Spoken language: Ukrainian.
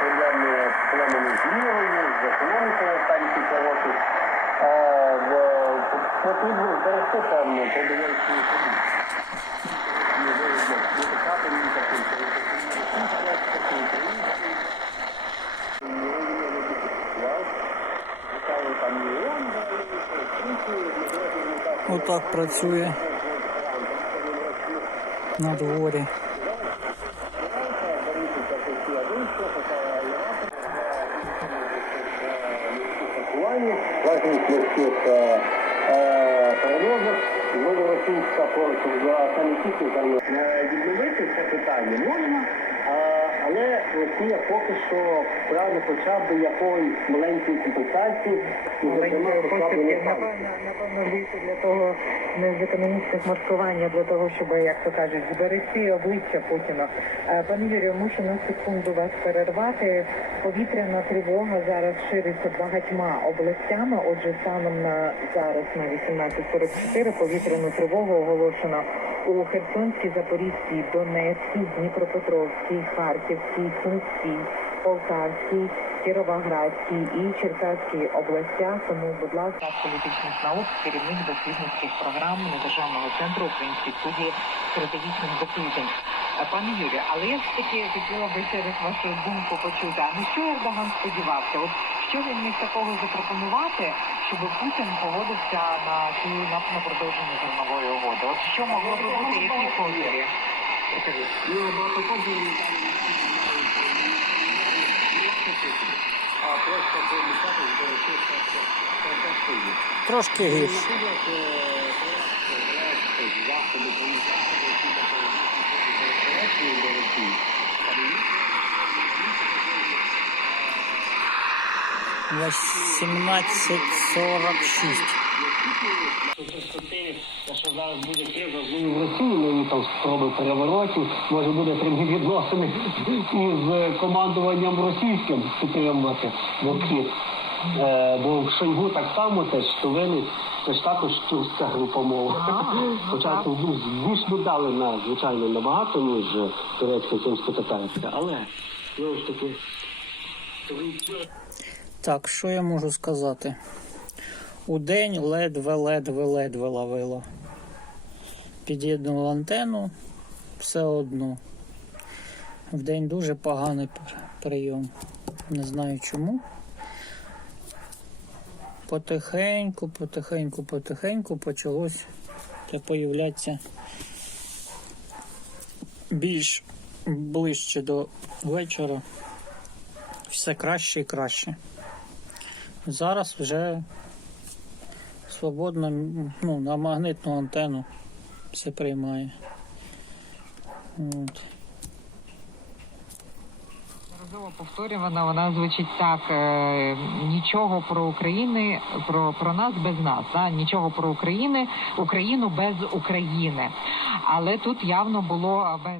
проблеми з проблемами з вірою, з економікою останні кілька років. Потрібно зберегти певну подивитися. Отак працює на дворі. Важність людських перевозок, знову російська поруч за самі тільки відновити це питання можна, але Росія поки що прагне хоча б якоїсь маленької компенсації і зокрема послаблення напевно, напевно, більше для того, не з економічних маркування, для того, щоб, як то кажуть, зберегти обличчя Путіна. Е, Пане Юрію, мушу на секунду вас перервати. Повітряна тривога зараз шириться багатьма областями. Отже, станом на зараз на 18.44 повітряну тривогу оголошено у Херсонській, Запорізькій, Донецькій, Дніпропетровській, Харківській, Сумській, Полтавській, Кіровоградській і Черкаській областях. Тому, будь ласка, політичних наук, керівник дослідницьких програм Недержавного центру української студії стратегічних досліджень пане Юрі, але я все-таки хотіла би через раз вашу думку почути. А на що Ердоган сподівався? От що він міг такого запропонувати, щоб Путін погодився на цю на, на продовження зернової угоди? От що могло би бути, які козирі? Трошки гірше. Трошки гірше. 1846. Якщо зараз буде криза в Росії, ну там спроби переворотів, може буде прямі відносини із командуванням російським підтримувати. Бо в Шойгу так само теж, що винець це ж також турська група це ну, більш віддалена, звичайно, набагато, ніж турецька кримсько-татарська, але знову ж таки. Так, що я можу сказати? У день ледве-ледве-ледве ловило. Під'єднував антенну все одно. В день дуже поганий прийом. Не знаю чому. Потихеньку, потихеньку, потихеньку почалось появлятися більш ближче до вечора. Все краще і краще. Зараз вже свободно ну, на магнитну антенну все приймає. От. Разово повторювана, вона звучить так: е, нічого про України, про, про нас без нас, да? нічого про України, Україну без України. Але тут явно було без.